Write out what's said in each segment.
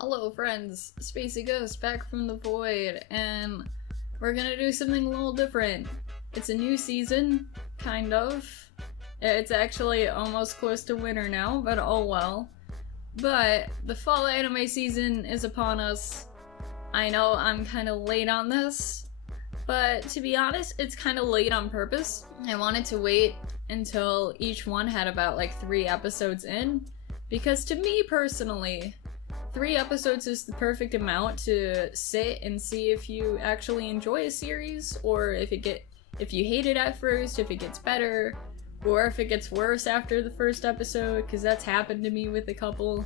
Hello friends, Spacey Ghost back from the void, and we're gonna do something a little different. It's a new season, kind of. It's actually almost close to winter now, but oh well. But the fall anime season is upon us. I know I'm kinda late on this, but to be honest, it's kinda late on purpose. I wanted to wait until each one had about like 3 episodes in, because to me personally, 3 episodes is the perfect amount to sit and see if you actually enjoy a series, or if you hate it at first, if it gets better, or if it gets worse after the first episode, because that's happened to me with a couple.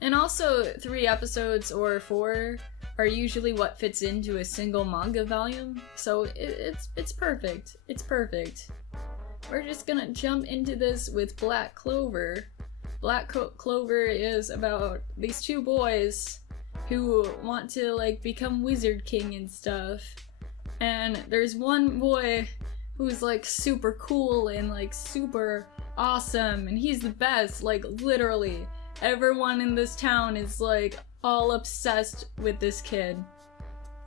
And also, 3 episodes or 4 are usually what fits into a single manga volume, so it's perfect. It's perfect. We're just gonna jump into this with Black Clover. Clover is about these 2 boys who want to like become Wizard King and stuff. And there's one boy who's like super cool and like super awesome, and he's the best, like literally. Everyone in this town is like all obsessed with this kid.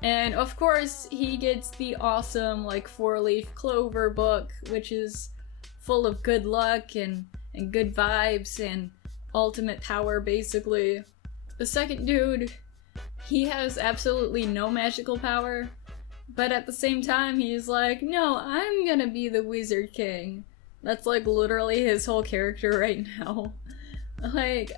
And of course he gets the awesome like 4-leaf clover book, which is full of good luck and good vibes and ultimate power, basically. The second dude, he has absolutely no magical power, but at the same time he's like, no, I'm gonna be the Wizard King. That's like literally his whole character right now. Like,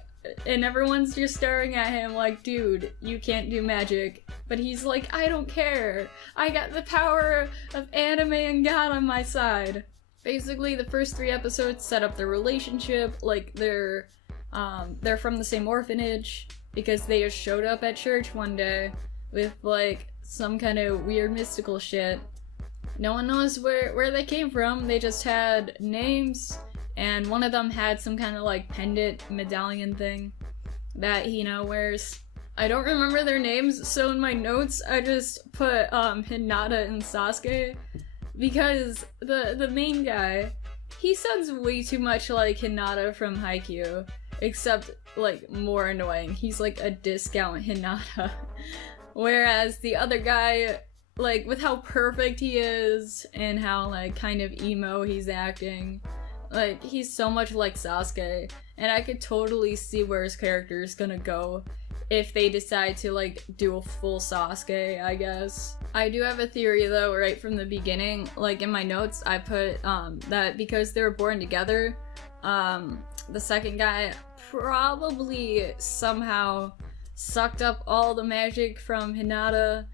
and everyone's just staring at him like, dude, you can't do magic. But he's like, I don't care. I got the power of anime and God on my side. Basically, the first 3 episodes set up their relationship, like they're from the same orphanage, because they just showed up at church one day with like some kind of weird mystical shit. No one knows where they came from, they just had names, and one of them had some kind of like pendant medallion thing that he now wears. I don't remember their names, so in my notes I just put Hinata and Sasuke. Because the main guy, he sounds way too much like Hinata from Haikyuu, except like more annoying. He's like a discount Hinata. Whereas the other guy, like with how perfect he is and how like kind of emo he's acting, like he's so much like Sasuke, and I could totally see where his character is gonna go if they decide to like do a full Sasuke, I guess. I do have a theory though, right from the beginning. Like in my notes I put that because they were born together, the second guy probably somehow sucked up all the magic from Hinata,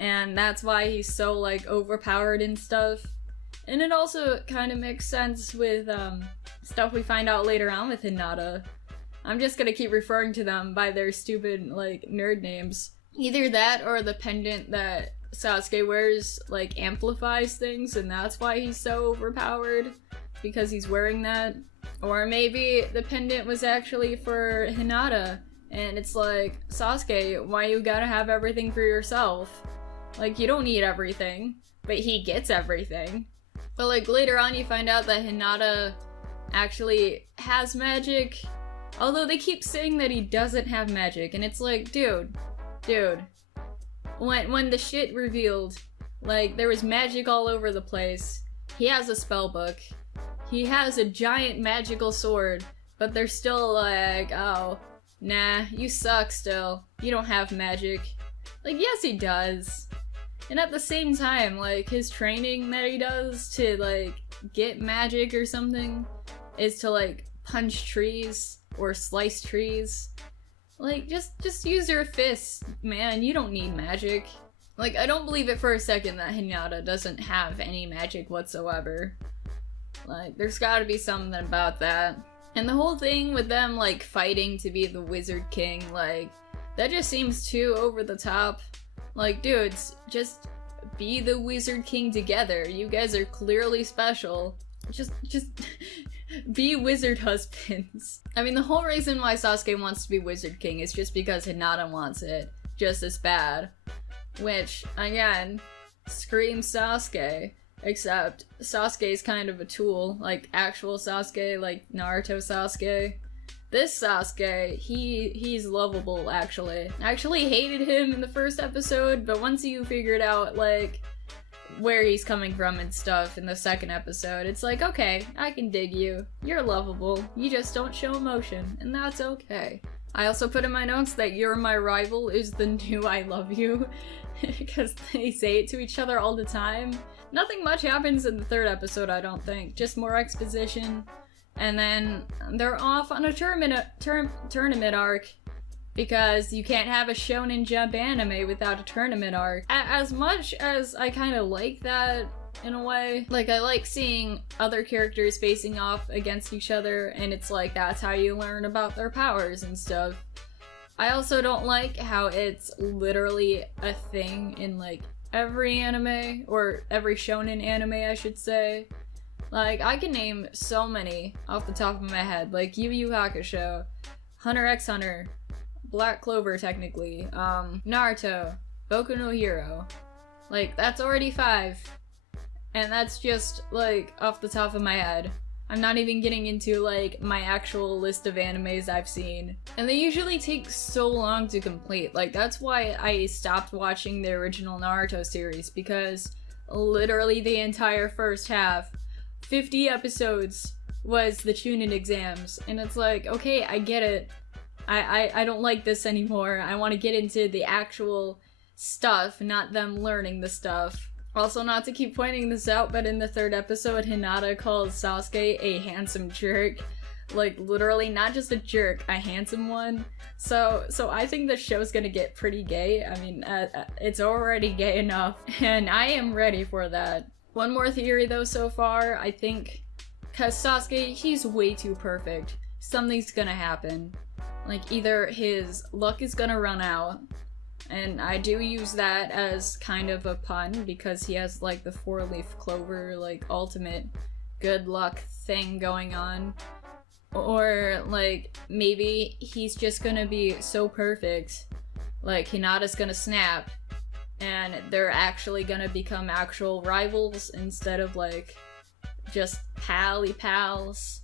and that's why he's so like overpowered and stuff. And it also kind of makes sense with stuff we find out later on with Hinata. I'm just gonna keep referring to them by their stupid, like, nerd names. Either that or the pendant that Sasuke wears, like, amplifies things, and that's why he's so overpowered, because he's wearing that. Or maybe the pendant was actually for Hinata, and it's like, Sasuke, why you gotta have everything for yourself? Like, you don't need everything, but he gets everything. But, like, later on you find out that Hinata actually has magic. Although they keep saying that he doesn't have magic, and it's like, dude, when the shit revealed, like, there was magic all over the place. He has a spell book. He has a giant magical sword, but they're still like, oh, nah, you suck still. You don't have magic. Like, yes he does. And at the same time, like, his training that he does to, like, get magic or something is to, like, punch trees or slice trees. Like, just use your fists, man. You don't need magic. Like, I don't believe it for a second that Hinata doesn't have any magic whatsoever. Like, there's gotta be something about that. And the whole thing with them, like, fighting to be the Wizard King, like, that just seems too over the top. Like, dudes, just be the Wizard King together. You guys are clearly special. Just be wizard husbands. I mean, the whole reason why Sasuke wants to be Wizard King is just because Hinata wants it just as bad. Which, again, screams Sasuke. Except, Sasuke's kind of a tool. Like, actual Sasuke, like Naruto Sasuke. This Sasuke, he's lovable, actually. I actually hated him in the first episode, but once you figured out, like, where he's coming from and stuff in the second episode, it's like, okay, I can dig you. You're lovable. You just don't show emotion, and that's okay. I also put in my notes that "you're my rival" is the new "I love you," because they say it to each other all the time. Nothing much happens in the third episode, I don't think. Just more exposition. And then they're off on a tournament arc, because you can't have a Shonen Jump anime without a tournament arc. As much as I kind of like that in a way, like, I like seeing other characters facing off against each other, and it's like that's how you learn about their powers and stuff. I also don't like how it's literally a thing in like every anime, or every shonen anime I should say. Like, I can name so many off the top of my head, like Yu Yu Hakusho, Hunter x Hunter, Black Clover technically, Naruto, Boku no Hero. Like, that's already 5. And that's just, like, off the top of my head. I'm not even getting into, like, my actual list of animes I've seen. And they usually take so long to complete. Like, that's why I stopped watching the original Naruto series, because literally the entire first half, 50 episodes, was the Chunin exams. And it's like, okay, I get it. I don't like this anymore. I want to get into the actual stuff, not them learning the stuff. Also, not to keep pointing this out, but in the third episode, Hinata calls Sasuke a handsome jerk. Like, literally, not just a jerk, a handsome one. So I think the show's gonna get pretty gay. I mean, it's already gay enough, and I am ready for that. One more theory, though, so far, I think, cause Sasuke, he's way too perfect. Something's gonna happen. Like, either his luck is gonna run out, and I do use that as kind of a pun, because he has, like, the 4-leaf clover, like, ultimate good luck thing going on. Or, like, maybe he's just gonna be so perfect, like, Hinata's gonna snap, and they're actually gonna become actual rivals instead of, like, just pally pals.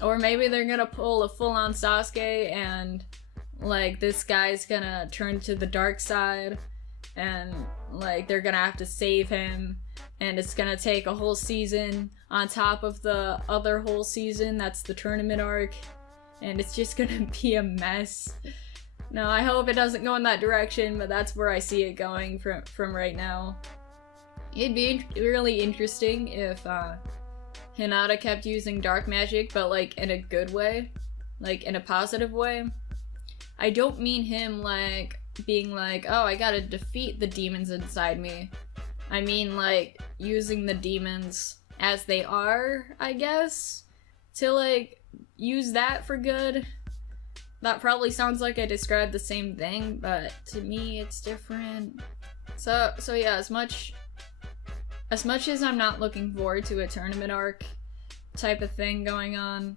Or maybe they're gonna pull a full-on Sasuke, and like, this guy's gonna turn to the dark side, and, like, they're gonna have to save him, and it's gonna take a whole season on top of the other whole season that's the tournament arc, and it's just gonna be a mess. No, I hope it doesn't go in that direction, but that's where I see it going from right now. It'd be really interesting if Hinata kept using dark magic, but, like, in a good way, like, in a positive way. I don't mean him, like, being like, oh, I gotta defeat the demons inside me. I mean, like, using the demons as they are, I guess, to, like, use that for good. That probably sounds like I described the same thing, but to me, it's different. So yeah, as much as I'm not looking forward to a tournament arc type of thing going on,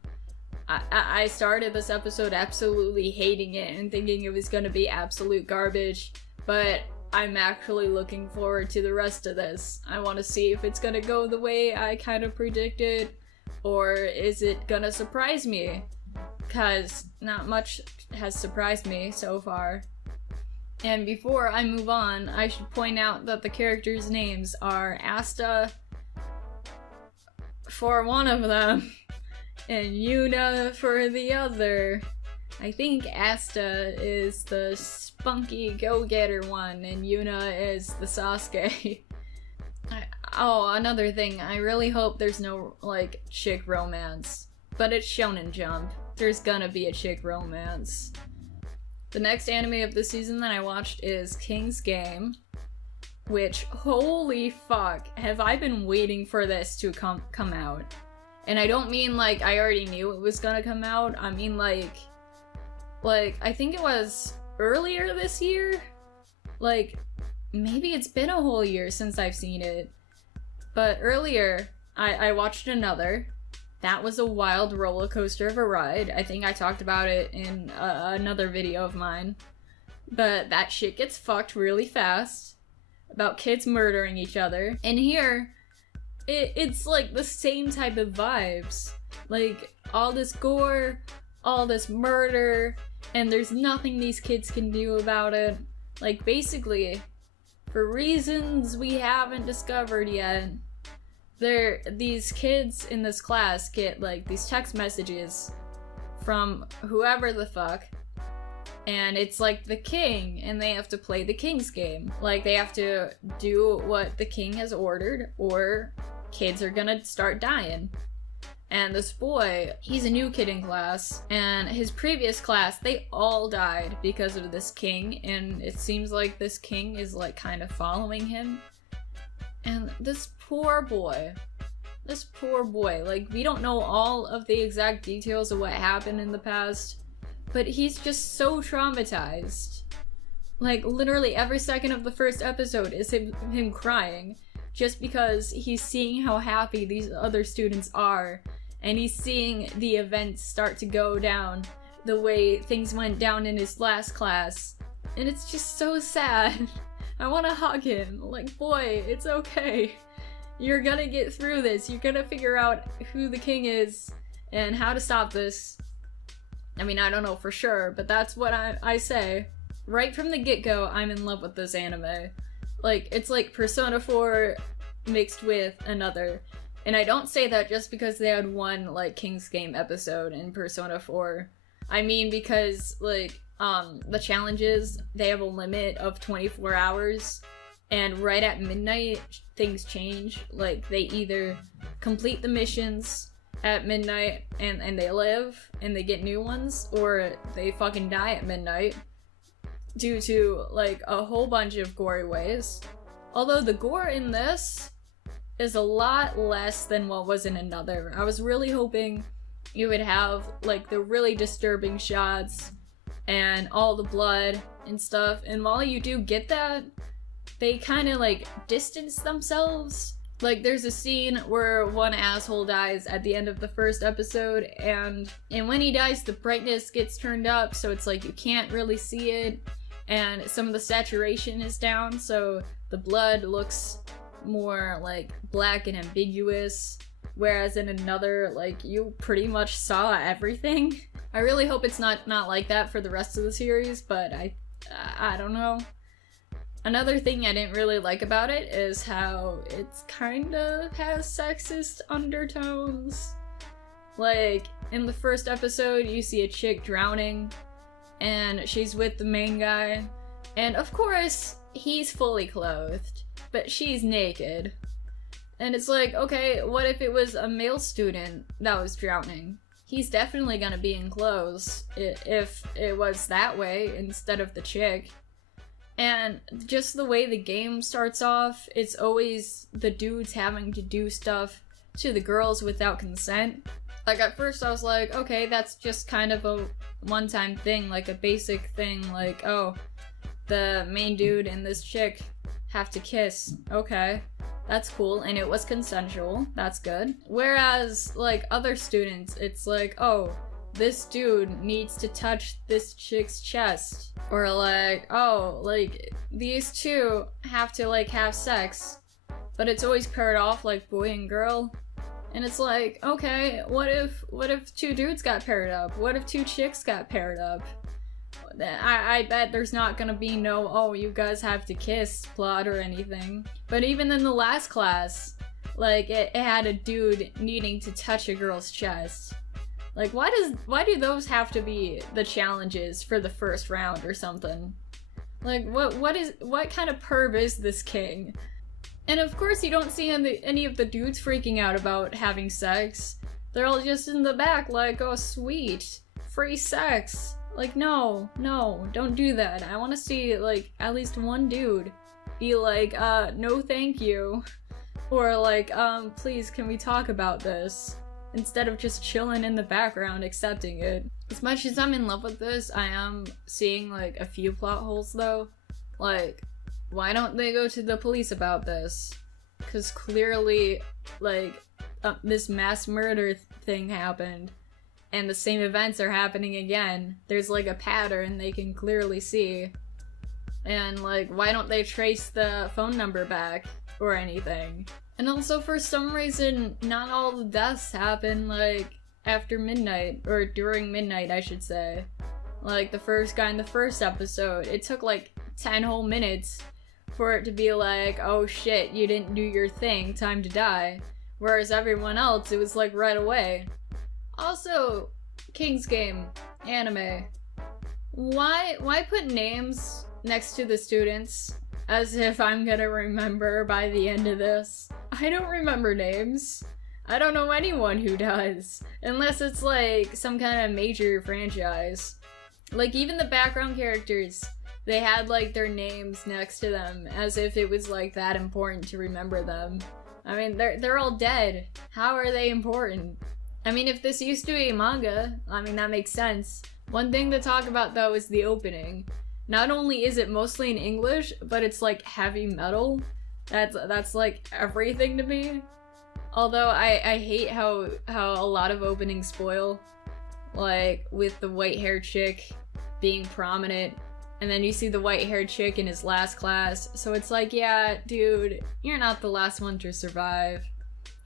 I started this episode absolutely hating it and thinking it was gonna be absolute garbage, but I'm actually looking forward to the rest of this. I want to see if it's gonna go the way I kind of predicted, or is it gonna surprise me? Cause not much has surprised me so far. And before I move on, I should point out that the characters' names are Asta for one of them, and Yuna for the other. I think Asta is the spunky go-getter one, and Yuna is the Sasuke. Oh, another thing, I really hope there's no, like, chick romance. But it's Shonen Jump. There's gonna be a chick romance. The next anime of the season that I watched is King's Game, which, holy fuck, have I been waiting for this to come out. And I don't mean, like, I already knew it was gonna come out. I mean, like, I think it was earlier this year? Like, maybe it's been a whole year since I've seen it. But earlier, I watched another. That was a wild roller coaster of a ride. I think I talked about it in another video of mine. But that shit gets fucked really fast. About kids murdering each other. And here, it's like the same type of vibes. Like, all this gore, all this murder, and there's nothing these kids can do about it. Like, basically, for reasons we haven't discovered yet, these kids in this class get, like, these text messages from whoever the fuck, and it's like the king, and they have to play the king's game. Like, they have to do what the king has ordered, or kids are gonna start dying. And this boy, he's a new kid in class, and his previous class, they all died because of this king, and it seems like this king is, like, kind of following him. And this poor boy, like, we don't know all of the exact details of what happened in the past, but he's just so traumatized. Like, literally every second of the first episode is him crying, just because he's seeing how happy these other students are, and he's seeing the events start to go down the way things went down in his last class. And it's just so sad. I want to hug him. Like, boy, it's okay. You're gonna get through this. You're gonna figure out who the king is and how to stop this. I mean, I don't know for sure, but that's what I say. Right from the get-go, I'm in love with this anime. Like, it's like Persona 4 mixed with another. And I don't say that just because they had one, like, King's Game episode in Persona 4. I mean because, like, the challenges, they have a limit of 24 hours, and right at midnight, things change. Like, they either complete the missions at midnight and they live, and they get new ones, or they fucking die at midnight due to, like, a whole bunch of gory ways. Although the gore in this is a lot less than what was in another. I was really hoping you would have, like, the really disturbing shots and all the blood and stuff, and while you do get that, they kind of, like, distance themselves. Like, there's a scene where one asshole dies at the end of the first episode, and when he dies, the brightness gets turned up, so it's like you can't really see it, and some of the saturation is down, so the blood looks more, like, black and ambiguous, whereas in another, like, you pretty much saw everything. I really hope it's not like that for the rest of the series, but I don't know. Another thing I didn't really like about it is how it's kinda has sexist undertones. Like, in the first episode, you see a chick drowning, and she's with the main guy, and of course, he's fully clothed, but she's naked. And it's like, okay, what if it was a male student that was drowning? He's definitely gonna be in clothes if it was that way instead of the chick. And just the way the game starts off, it's always the dudes having to do stuff to the girls without consent. Like, at first I was like, okay, that's just kind of a one-time thing, like a basic thing, like, oh, the main dude and this chick have to kiss. Okay, that's cool, and it was consensual, that's good. Whereas, like, other students, it's like, oh, this dude needs to touch this chick's chest. Or like, oh, like, these two have to, like, have sex. But it's always paired off like boy and girl. And it's like, okay, what if two dudes got paired up? What if two chicks got paired up? I bet there's not gonna be no, oh, you guys have to kiss plot or anything. But even in the last class, like, it had a dude needing to touch a girl's chest. Like, why do those have to be the challenges for the first round or something? Like, what kind of perv is this king? And of course you don't see any of the dudes freaking out about having sex. They're all just in the back like, oh sweet, free sex. Like, no, don't do that. I want to see, like, at least one dude be like, no thank you. Or like, please can we talk about this? Instead of just chilling in the background accepting it. As much as I'm in love with this, I am seeing, like, a few plot holes though. Like, why don't they go to the police about this? Because clearly, like, this mass murder thing happened, and the same events are happening again. There's, like, a pattern they can clearly see. And, like, why don't they trace the phone number back or anything? And also, for some reason, not all the deaths happen, like, after midnight, or during midnight, I should say. Like, the first guy in the first episode, it took like 10 whole minutes for it to be like, oh shit, you didn't do your thing, time to die. Whereas everyone else, it was like right away. Also, King's Game, anime. Why put names next to the students as if I'm gonna remember by the end of this? I don't remember names. I don't know anyone who does. Unless it's like some kind of major franchise. Like, even the background characters, they had like their names next to them as if it was like that important to remember them. I mean, they're all dead. How are they important? I mean, if this used to be a manga, I mean, that makes sense. One thing to talk about though is the opening. Not only is it mostly in English, but it's like heavy metal. That's like everything to me. Although I hate how a lot of openings spoil. Like, with the white-haired chick being prominent, and then you see the white-haired chick in his last class, so it's like, yeah, dude, you're not the last one to survive.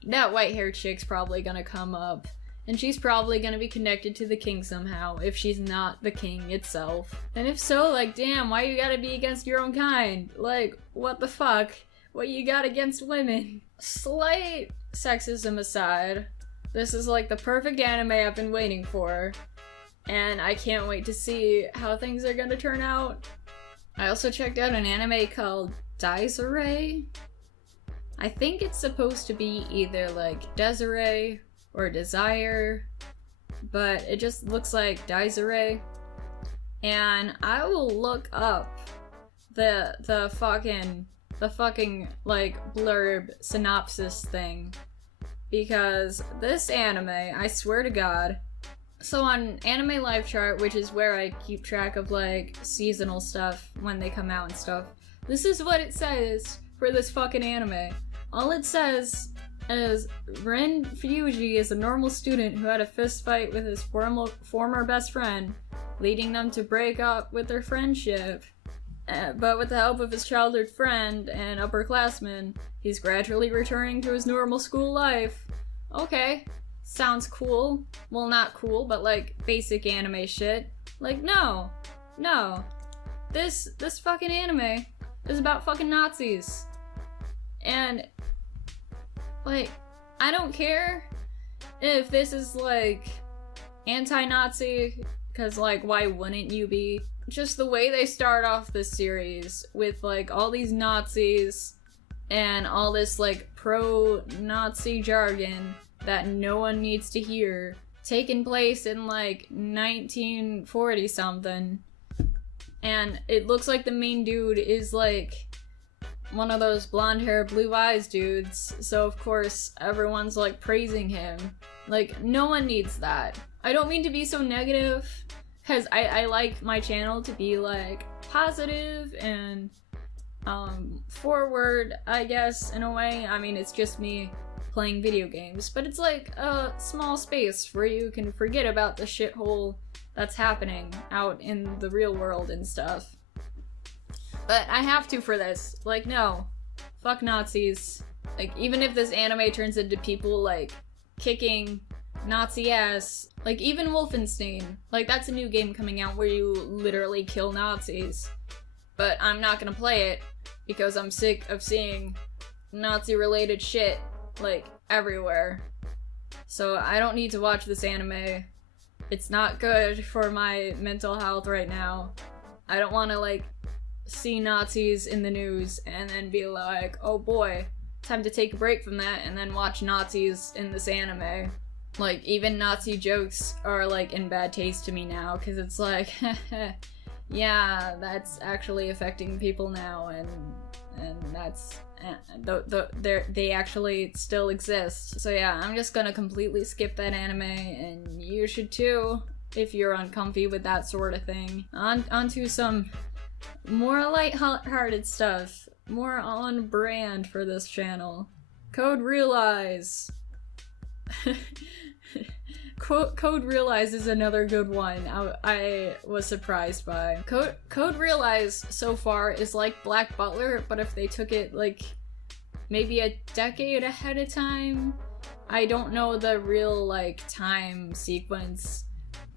That white-haired chick's probably gonna come up, and she's probably gonna be connected to the king somehow, if she's not the king itself. And if so, like, damn, why you gotta be against your own kind? Like, what the fuck? What you got against women? Slight sexism aside, this is like the perfect anime I've been waiting for, and I can't wait to see how things are gonna turn out. I also checked out an anime called Irae. I think it's supposed to be either like Desiree or Desire, but it just looks like Irae. And I will look up the fucking like blurb synopsis thing, because this anime, I swear to God. So on Anime Live Chart, which is where I keep track of like seasonal stuff when they come out and stuff, this is what it says for this fucking anime. All it says is Ren Fuji is a normal student who had a fist fight with his former best friend, leading them to break up with their friendship. But with the help of his childhood friend and upperclassmen, he's gradually returning to his normal school life. Okay, sounds cool. Well, not cool, but like basic anime shit. Like, no. This fucking anime is about fucking Nazis. And, like, I don't care if this is like anti-Nazi, because like, why wouldn't you be? Just the way they start off this series with like all these Nazis and all this like pro-Nazi jargon that no one needs to hear, taking place in like 1940 something, and it looks like the main dude is like one of those blonde hair, blue eyes dudes, so of course everyone's like praising him. Like, no one needs that. I don't mean to be so negative, because I like my channel to be, like, positive and, forward, I guess, in a way. I mean, it's just me playing video games, but it's like a small space where you can forget about the shithole that's happening out in the real world and stuff. But I have to for this. Like, no. Fuck Nazis. Like, even if this anime turns into people, like, kicking Nazi ass, like even Wolfenstein, like that's a new game coming out where you literally kill Nazis, but I'm not gonna play it because I'm sick of seeing Nazi related shit like everywhere. So I don't need to watch this anime. It's not good for my mental health right now. I don't want to like see Nazis in the news and then be like, oh boy, time to take a break from that and then watch Nazis in this anime. Like, even Nazi jokes are, like, in bad taste to me now, because it's like, yeah, that's actually affecting people now, and that's, they actually still exist. So yeah, I'm just gonna completely skip that anime, and you should too, if you're uncomfy with that sort of thing. Onto some more light-hearted stuff, more on brand for this channel. Code Realize! Code Realize is another good one I was surprised by. Code Realize so far is like Black Butler, but if they took it like maybe a decade ahead of time, I don't know the real, like, time sequence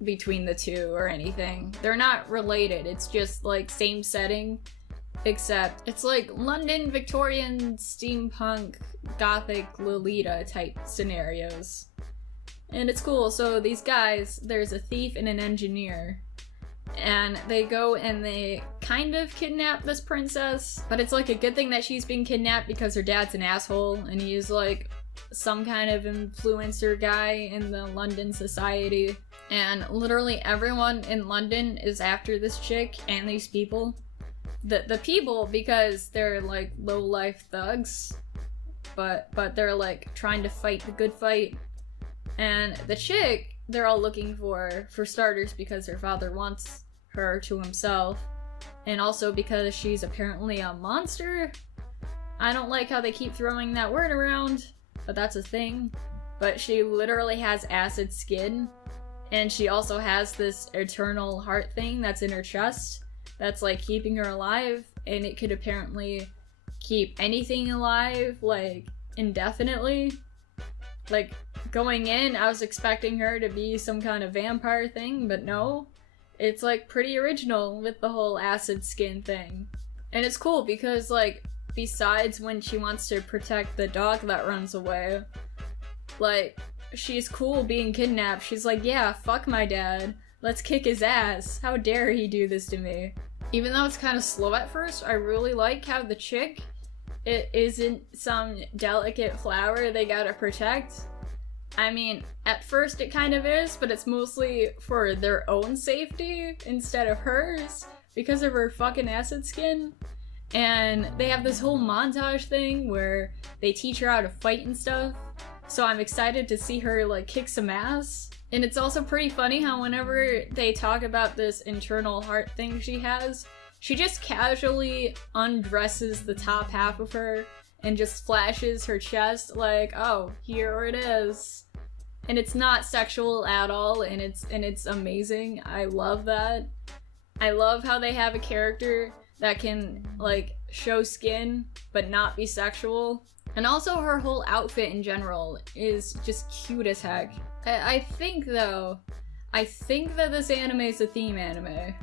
between the two or anything. They're not related, it's just, like, same setting, except it's like London, Victorian, steampunk, gothic, Lolita type scenarios. And it's cool. So these guys, there's a thief and an engineer, and they go and they kind of kidnap this princess, but it's like a good thing that she's being kidnapped because her dad's an asshole and he's like some kind of influencer guy in the London society, and literally everyone in London is after this chick and these people. The people, because they're like low-life thugs, but they're like trying to fight the good fight. And the chick, they're all looking for starters, because her father wants her to himself, and also because she's apparently a monster. I don't like how they keep throwing that word around, but that's a thing. But she literally has acid skin, and she also has this eternal heart thing that's in her chest that's like keeping her alive, and it could apparently keep anything alive like indefinitely. Like, going in, I was expecting her to be some kind of vampire thing, but no. It's like pretty original with the whole acid skin thing. And it's cool because, like, besides when she wants to protect the dog that runs away, like, she's cool being kidnapped. She's like, yeah, fuck my dad. Let's kick his ass. How dare he do this to me? Even though it's kind of slow at first, I really like how the chick, it isn't some delicate flower they gotta protect. I mean, at first it kind of is, but it's mostly for their own safety instead of hers because of her fucking acid skin. And they have this whole montage thing where they teach her how to fight and stuff. So I'm excited to see her like kick some ass. And it's also pretty funny how whenever they talk about this internal heart thing she has, she just casually undresses the top half of her and just flashes her chest like, oh, here it is. And it's not sexual at all, and it's amazing. I love that. I love how they have a character that can like show skin but not be sexual. And also her whole outfit in general is just cute as heck. I think that this anime is a theme anime,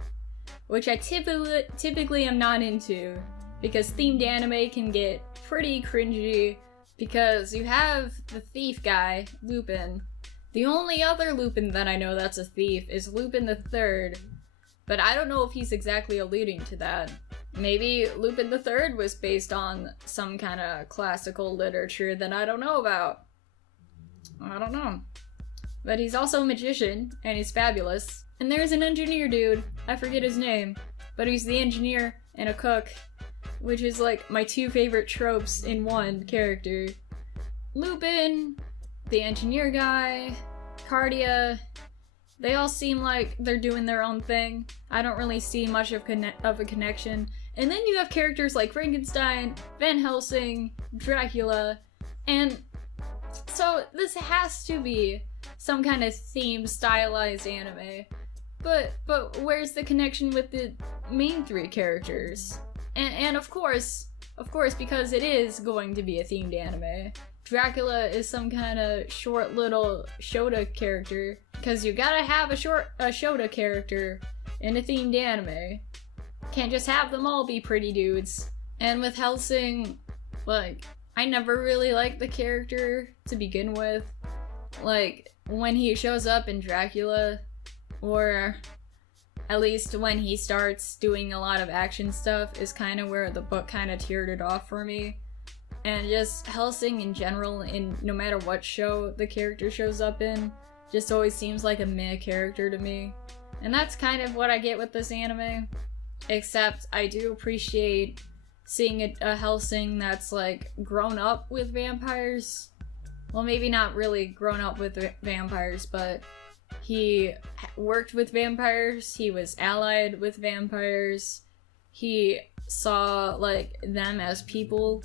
which I typically am not into, because themed anime can get pretty cringy, because you have the thief guy, Lupin. The only other Lupin that I know that's a thief is Lupin the Third, but I don't know if he's exactly alluding to that. Maybe Lupin the Third was based on some kind of classical literature that I don't know about. I don't know. But he's also a magician, and he's fabulous. And there's an engineer dude, I forget his name, but he's the engineer and a cook, which is like my two favorite tropes in one character. Lupin, the engineer guy, Cardia, they all seem like they're doing their own thing. I don't really see much of a connection. And then you have characters like Frankenstein, Van Helsing, Dracula, and so this has to be some kind of theme stylized anime. But where's the connection with the main three characters? And of course, because it is going to be a themed anime, Dracula is some kind of short little Shota character, because you gotta have a Shota character in a themed anime. Can't just have them all be pretty dudes. And with Helsing, like, I never really liked the character to begin with. Like, when he shows up in Dracula, or at least when he starts doing a lot of action stuff, is kind of where the book kind of teared it off for me. And just Helsing in general, in no matter what show the character shows up in, just always seems like a meh character to me. And that's kind of what I get with this anime. Except I do appreciate seeing a Helsing that's like grown up with vampires. Well, maybe not really grown up with vampires, but he worked with vampires, he was allied with vampires, he saw like them as people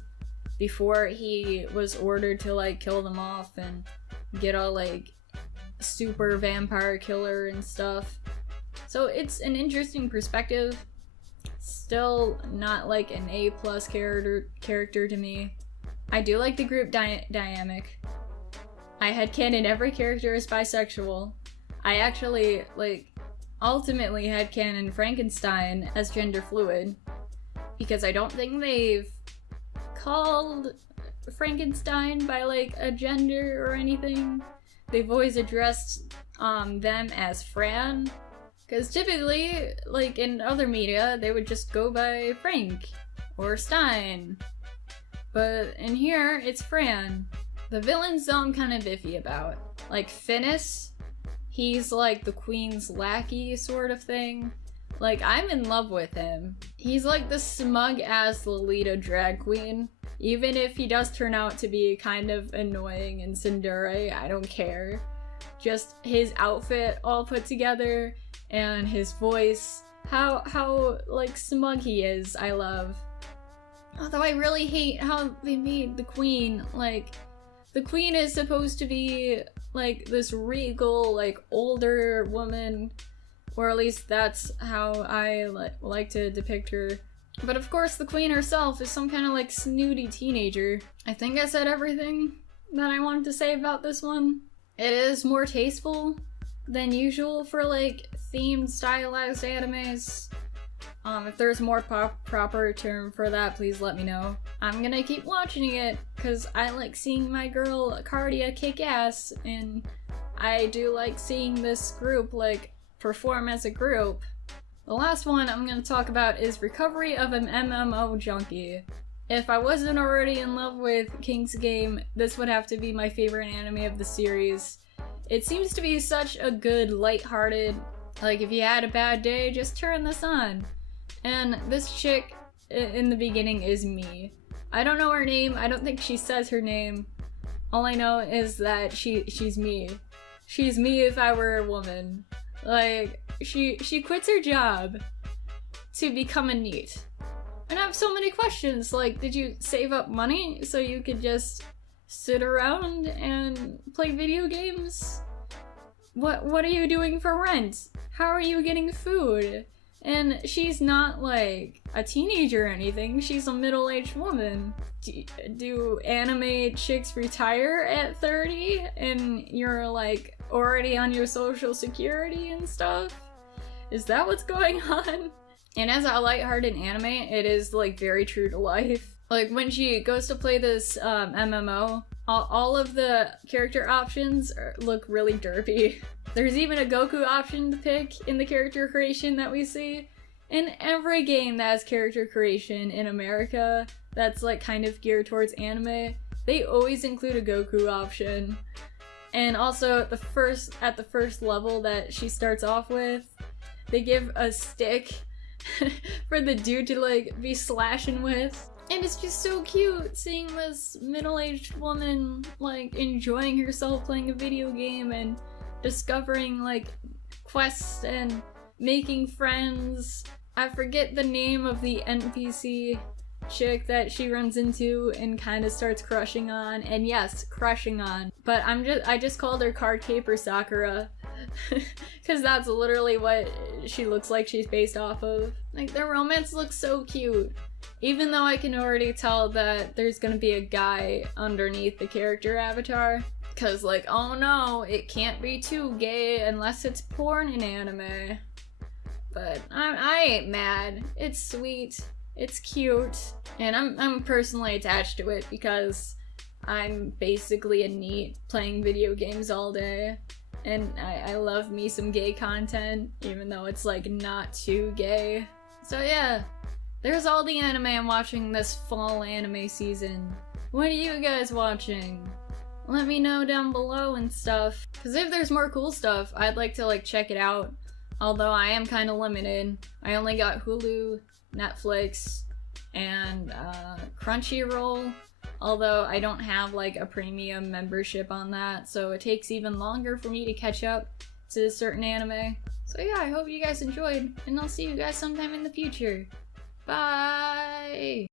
before he was ordered to like kill them off and get all like super vampire killer and stuff. So it's an interesting perspective. Still not like an A+ character to me. I do like the group dynamic. I headcanon every character as bisexual. I actually, like, ultimately headcanon Frankenstein as gender fluid. Because I don't think they've called Frankenstein by, like, a gender or anything. They've always addressed them as Fran. Because typically, like in other media, they would just go by Frank or Stein. But in here, it's Fran. The villains though I'm kind of iffy about. Like Finis, he's like the queen's lackey sort of thing. Like, I'm in love with him. He's like the smug-ass Lolita drag queen. Even if he does turn out to be kind of annoying and tsundere, I don't care. Just his outfit all put together and his voice, how like smug he is, I love. Although I really hate how they made the queen. Like, the queen is supposed to be like this regal, like older woman, or at least that's how I like to depict her. But of course the queen herself is some kind of like snooty teenager. I think I said everything that I wanted to say about this one. It is more tasteful than usual for like themed stylized animes. If there's a more proper term for that, please let me know. I'm gonna keep watching it because I like seeing my girl Cardia kick ass, and I do like seeing this group like perform as a group. The last one I'm gonna talk about is Recovery of an MMO Junkie. If I wasn't already in love with King's Game, this would have to be my favorite anime of the series. It seems to be such a good, lighthearted, like if you had a bad day, just turn this on. And this chick in the beginning is me. I don't know her name, I don't think she says her name. All I know is that she's me. She's me if I were a woman. Like, she quits her job to become a NEET. And I have so many questions, like, did you save up money so you could just sit around and play video games? What are you doing for rent? How are you getting food? And she's not like a teenager or anything, she's a middle-aged woman. Do anime chicks retire at 30 and you're like already on your social security and stuff? Is that what's going on? And as a lighthearted anime, it is like very true to life. Like when she goes to play this MMO, all of the character options look really derpy. There's even a Goku option to pick in the character creation that we see. In every game that has character creation in America that's like kind of geared towards anime, they always include a Goku option. And also at the first level that she starts off with, they give a stick for the dude to like be slashing with. And it's just so cute seeing this middle-aged woman like enjoying herself playing a video game and discovering like quests and making friends. I forget the name of the NPC chick that she runs into and kind of starts crushing on, and yes, crushing on. But I just called her Card Caper Sakura because that's literally what she looks like she's based off of. Like, their romance looks so cute. Even though I can already tell that there's gonna be a guy underneath the character avatar. Cause like, oh no, it can't be too gay unless it's porn in anime. But I ain't mad. It's sweet. It's cute. And I'm personally attached to it because I'm basically a NEET playing video games all day. And I love me some gay content, even though it's like not too gay. So yeah, there's all the anime I'm watching this fall anime season. What are you guys watching? Let me know down below and stuff. Cause if there's more cool stuff, I'd like to like check it out. Although I am kind of limited. I only got Hulu, Netflix, and Crunchyroll. Although I don't have like a premium membership on that, so it takes even longer for me to catch up to certain anime. So yeah, I hope you guys enjoyed, and I'll see you guys sometime in the future. Bye!